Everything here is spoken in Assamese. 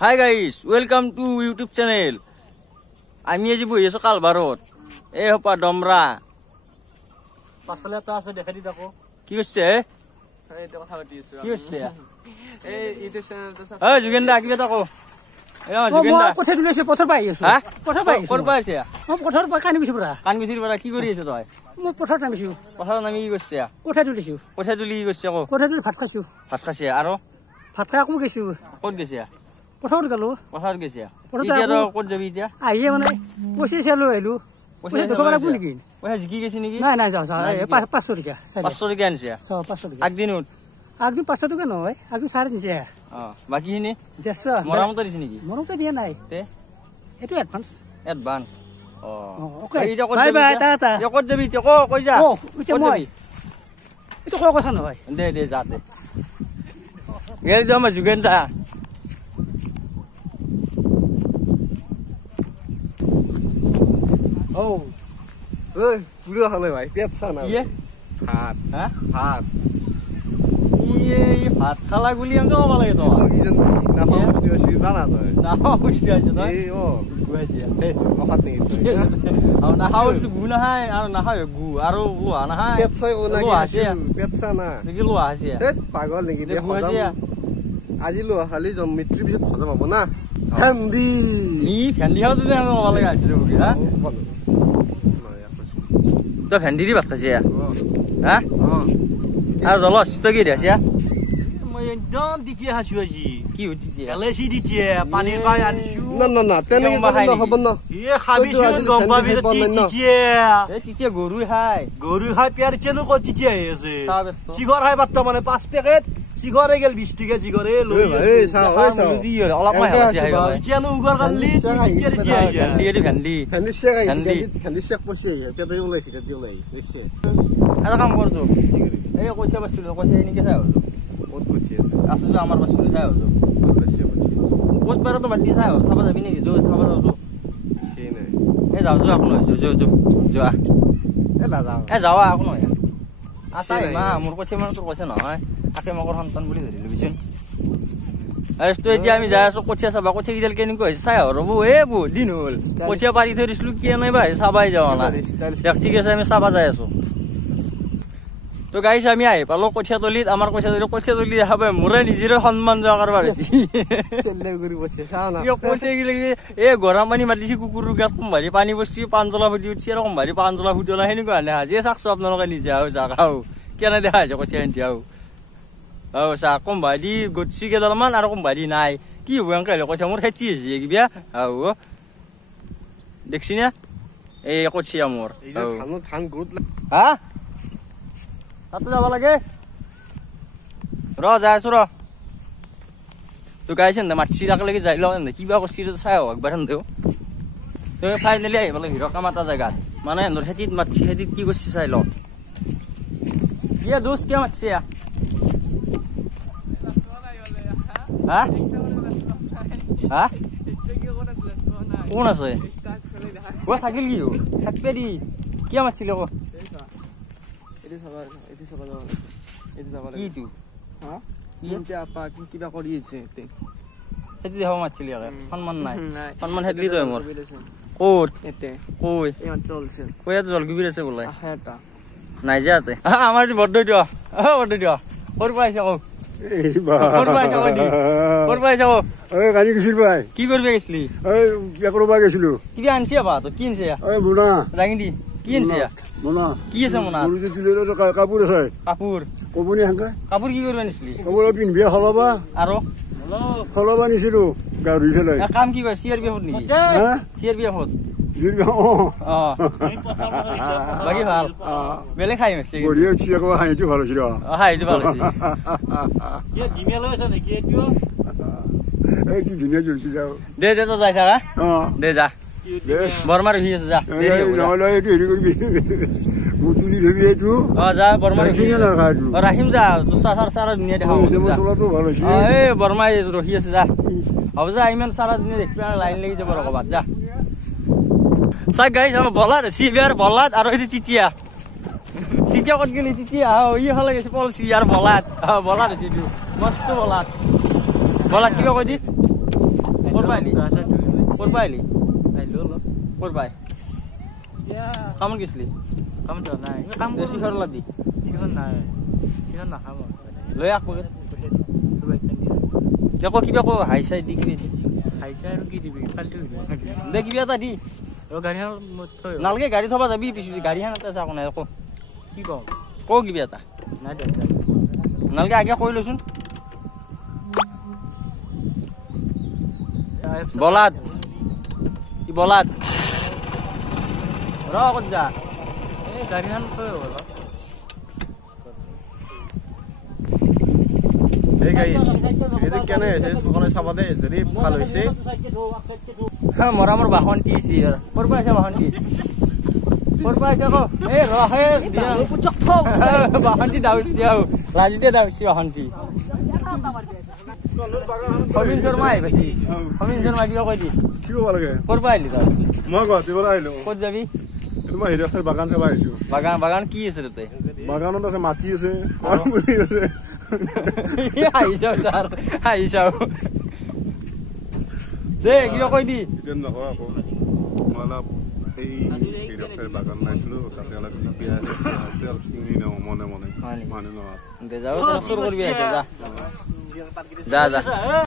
Hi guys, welcome to YouTube channel. আমি আজি বহি আছো কালবাৰত। এই হপা ডমৰা। পাছফালে এটা আছে দেখাই দি দেখো। কি হৈছে? এইটো কথা পাতি আছো। কি হৈছে? এই ইউটিউব চেনেলটো ঐ যোগেন্দা কিবা এটা কও। এ যোগেন্দা কথা দিলেছে পথৰ পাই আছো। হা? পথৰ পাই আছো। ক'ৰ পৰা আছে? মই পথৰ পৰা কানি গৈছো পুৰা। কানগুচিৰ পৰা কি কৰি আছে তই? মই পথৰ নামিছো। পথাৰত নামি কি কৰিছে? কথা দিলেছো। পইচা তুলি কি কৰিছে আকৌ? কথা দিলে ভাত খাইছো। ভাত খাইছে আৰু ভাত খাই আকৌ গৈছো। ক'ত গৈছে? পথৰ গলো। পথাৰত গৈছে। পথাৰত এতিয়া আকৌ- ক'ত যাবি এতিয়া? আহিয়ে মানে পইচা লৈ আহিলো। পইচা দেখুৱাব লাগিব নেকি? পইচা জিকি গৈছে নেকি? নাই নাই যাওঁ যাওঁ 500 টকা। 500 টকা আনিছে। 500 টকা। আগদিনত আগদিন 500 টকা নহয়, আগদিন 350। বাকীখিনি 150। মৰামতে দিছে নেকি? মৰমতে দিয়া নাই। তে এইটো এডভান্স। এডভান্স। ওকে। এতিয়া ক'ত বাই যাবি বাই এতিয়া? টাটা। এতিয়া ক'ত যাবি এতিয়া? কৈ যা। এতিয়া ক'ত মই যাবি? এইটো কোৱা কথা নহয়। দে যা দে। গেলি যাম যোগেন্দা। Oh, sudah halai bhai, পেট sana. ইয়ে ভাত, হা ভাত. ইয়ে ভাত খালা গুলি আমি ক'ব লাগে তো Lagi jen napa mesti asih bana tuh. নাহা বস্তু আছে তই Eh, গুৱাইছে hey, opat nih itu. আৰু নাহা বস্তু গু নাহাই আৰু নাহাই গু আৰু লোহা নাহাই Pet saya kok lagi Lu asyik. pet sana. দেখি লোহা আছে Eh, পাগল নেকি দে dia গুৱাইছে আজি লো খালি জম মিত্ৰি পিছত খতম হ'ব না হেন্দি ই ভেন্দি খাওঁতে আমি ক'ব লগা আছিলো বুকি হা তই ভেন্দি দি ভাত খাইছে হা আৰু জলচ তই কি দিছে মই একদম দিতিয়া হাসু আজি। কি উঠিছে এলএসি দিতিয়া পানীৰ পাই আনিছো। না তেনেকে গম পাই নহ'ব ন এ খাবিছোন গম পাবি দিতিয়া। এই চিচিয়ে গৰু খাই গৰু হাই পেয়াৰ চেনো কত দিতিয়া আছে। চাহ চিগৰ হাই বাত্তা মানে 5 পেকেট চিগৰে গেল 20 টকা চিগৰে লৈ এই চাও অলপ মাই আছে আহি গ'ল চেনো উগৰ কালি দিতিয়া দিতিয়া ভেন্দি এইটো ভেন্দি হেন্দি চেক হেন্দি। হেন্দি চেক পছে পেটে ওলাই থাকে দি ওলাই দেখছে এটা কাম কৰছো এই কইছা পাইছিলো কইছা এনেকে চাই হ'ল ক'ত পছে আছে যে আমাৰ পাইছিলো চাই হ'ল ক'ত বাৰ তো বাদি চাই হ'ল চাবা যাবি নেকি যো চাবা যাও সেই নাই এই যাও যো আকো নহয় যোৱা এ লাজাও এই যাৱা আকো নহয় আছাই মা মোৰ কৈছে মানে তোৰ কৈছে নহয় আকে মকৰ সন্তান বুলি ধৰি লবিচোন আৰেsto এতিয়া আমি যাই আছো কঠিয়া চাবা কঠিয়া কিডাল কেনেকুৱা হৈছে চাই ৰ'ব এ বহুত দিন হ'ল কঠিয়া পাৰি থৈ দিছিলো কি নাই বা চাবাই যাৱা না দেখ ঠিক আছে আমি চাবা যাই আছো তো গাইছ আমি আহি পালো কঠিয়া তলিত আমাৰ কঠিয়া তলি দেখাবে মোৰে নিজৰে সন্মান যোৱা কাৰবাৰ হৈছে চেল্লে কৰি পছে চাও না কৈছে কি লাগি এ গৰম পানী মাতিছে কুকুৰৰ গাত কোমবাৰি পানী বসছি পাঞ্জলা ফুটি উঠছি আৰু কোমবাৰি পাঞ্জলা ফুটিলা সেনেকুৱা নে আজিয়ে চাকছো আপোনালোকে নিজে আও চাও কেনে দেখা হৈছে কঠিয়া এতিয়াও চা কোমবাৰি গটছি কেইডালমান আৰু কোমবাৰি নাই কি হ'ব এনেকে কঠিয়া মোৰ খেতি হৈছে কিবা দেখছি না এই কঠিয়া মোৰ ধান গুৰুত হা তাতে যাব লাগে যাই আছো তো গাইছে না মাতছি লাগি যাই লওঁ কিবা কৰছি চাই আহক একবাৰ দেও তুমি ফাইনেলি আহিব লাগে হিৰকাম এটা জেগাত মানে এন্দৰ খেতিত মাতছি খেতিত কি কৰছি চাই লওঁ ইয়া দোষ কিয় মাতছি হা হা কোন আছে ও থাকিল কি থাকবে দি কিয় মাতছিল আকৌ কিটো কিবা কৰি আছে খেতি দেখাব মাতিছিলি সন্মান নাই সন্মান খেতি তই মোৰ ক'ত কৈ কৈ জলগুবিৰ আছে বোলে নাই যে ইয়াতে আমাৰ বৰ্দৈ দিয় দিয় ক'ৰ পৰা আহিছে কওক ক'ৰ পৰা আহিছে ক'ৰ পৰা আহিছে কওক কালি গৈছিল ভাই কি কৰিব গৈছিলি পেপাৰৰ গৈছিলো কিবা আনছি বা তই কি আনছি মোনা দাঙি দি কি আনছি মোনা কি আছে মোনা কাপোৰ আছে কাপোৰ কবনি হাংকা কাপোৰ কি কৰিব আনিছিলি কাপোৰ পিন্ধিবি সলাবা আৰু সলাবা নিছিলো গা ধুই পেলাই কাম কি কয় CRPF নেকি CRPF বাকী ভাল বেলেগ খাই মাৰছি বঢ়িয়া উঠি আকৌ হাঁহিটো ভাল হৈছিল হাঁহিটো ভাল হৈছে এই কি ধুনীয়া জ্বলছি যাও দে তই যাই থাকা দে যা বৰমা ৰখি আছে যা নহ'লে এইটো হেৰি কৰিবি তুলি ধৰিবি এইটো যা বৰমা ৰখি খাইটো ৰাখিম যা চাৰা ধুনীয়া দেখাব মছলাটো ভাল হৈছে এই বৰমাই ৰখি আছে যা হ'ব যা ইমান চাৰা ধুনীয়া দেখিবি লাইন লাগি যাব ৰকবাত যা চাক গাইছ বলাত চিবিয়াৰ বলাত আৰু এইটো তিতিয়া ক'ত গেলি তিতিয়া ইফালে গৈছে পলচি আৰু বলাত হৈছে এইটো মস্ত বলাত কিবা কৈ দি ক'ৰ পৰা আহিলি ক'ৰ পৰা আহিলি আহিলো অলপ ক'ৰ পৰা এতিয়া কামত গৈছিলি কাম যোৱা নাই কাম চিখৰ অলপ দি চিখন নাই চিখন নাখাব লৈ আহ পকেট আকৌ কিবা আকৌ হাই চাই দি কিবি দি খাইছে আৰু কি দিবি ফাল্টু দে কিবা এটা দি গাড়ীখন থৈ নালগে গাড়ী থবা যাবি পিছু গাড়ীখন এটা আছে আকৌ নাই আকৌ কি কওঁ কওঁ কিবা এটা নাই দে নালগে আগে কৈ লৈচোন বলাদ কি বলাদ ৰ ক'ত যা এই গাড়ীখন থৈ হ'ল এই গাইজ এইটো কেনে হৈছে সকলোৱে চাব দে যদি ভাল হৈছে মৰা মোৰ বাসন্তি আছে ক'ৰ পৰা আহিছে বাসন্তি ক'ৰ পৰা আহিছে আকৌ এই ৰহে বাসন্তি দাউছি আৰু লাজিতে দাউছি বাসন্তি সমীন শৰ্মা আহি পাইছি সমীন শৰ্মা কিবা কৈ দি কি ক'ব লাগে ক'ৰ পৰা আহিলি তই মই গুৱাহাটীৰ পৰা আহিলো ক'ত যাবি মই হেৰি ৰাস্তাৰ বাগান চাব আহিছো বাগান কি আছে তাতে বাগানত আছে মাটি আছে আহি চাও তাৰ আহি চাও দে কিবা কৈ দি এতিয়া নকওঁ আকৌ মই অলপ এই হেৰি ৰাস্তাৰ বাগান নাইছিলো তাতে অলপ পিঁয়াজ আছে অলপ চিঙি দিওঁ মনে মনে মানুহ নহয় দে যাও চুৰ কৰিবি আহিছে যা যা যা